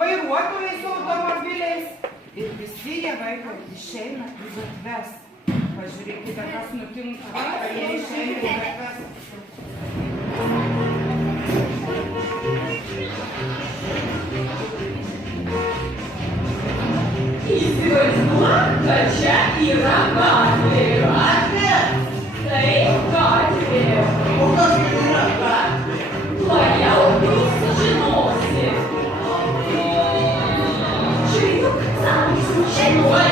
vairuotojai su automobiliais ir visi jie vaikai išeina į gatves. Pažiūrėkite, kas nutinka, jie išeina į gatves. Įsivaizduok, kad čia yra gatvė. Gatvė? Taip, gatvė. O kas yra gatvė? Tuojau jūs sužinosi. Žiūrėk, samus žinoj.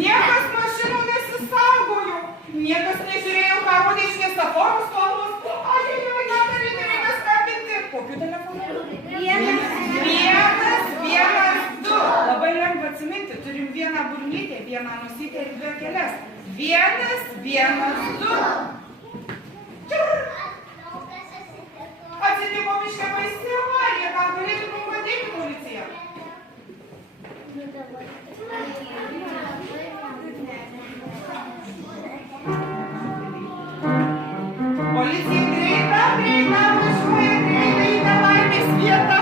Niekas mašinų nesisaugojo. Niekas nežiūrėjo, ką rodė šviesoforų spalvos. Ajajaj, ką daryti, reikia skambinti. Kokiu telefonu? 112. Labai lengva atsiminti. Turim vieną burnytę, vieną nosytę ir dvi akeles. 112. Atsitiko miške baisi avarija. Gal galėtų mums padėti policija? Policija greita važiuoja greitai į nelaimės vietą.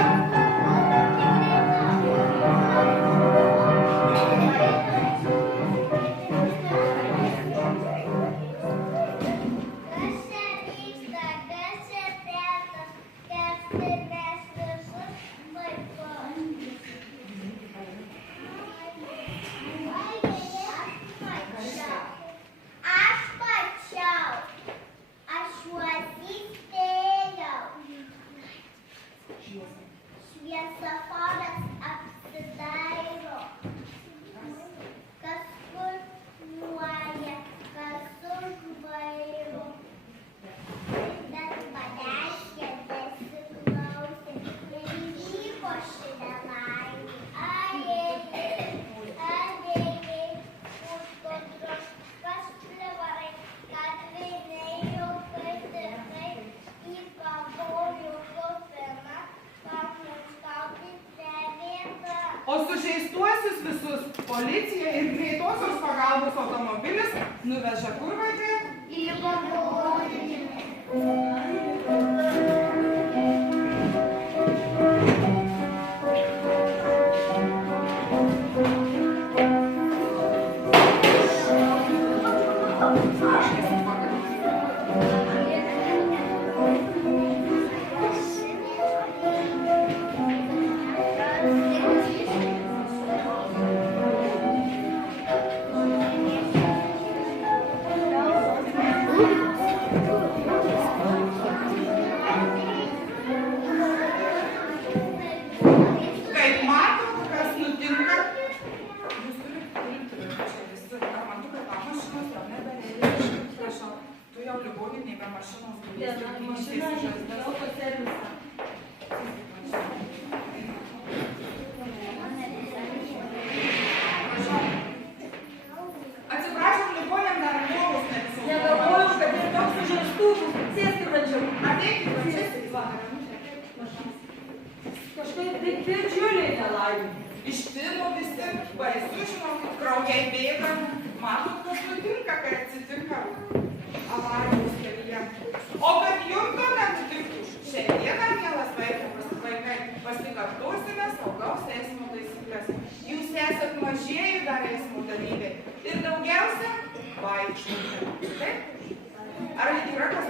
Šviesoforas apsidairo, kas kursuoja, kas už vairo, bet padešė besiklausė, neįvyko ši nelaimė. Ajėj, už to drožkas plivarai, kad viniai jau pasirai, į pavojų kupina. O sužeistuosius visus policija ir greitosios pagalbos automobilis nuveža kur, vaikai? Į ligoninę. Atsiprašom, ligonėm dar lovos nevisau. Negalvoju, kad ir toks sužeistų. Sėsti pradžiau. Ateikit, sėskit. Kažkaip tai didžiuliai nelaimė. Ištino visi, baisu, žinom, kraujai bėga. Matot, kas nutinka, kai atsitinka avarijos kelyje. O kad jums to nenutiktų, šiandieną, mielas vaikai, pasikartosime saugaus eismo taisyklės. Jūs esat mažieji dar eismo dalyviai. Ir daugiausia vaikštote. Taip? Ar yra kas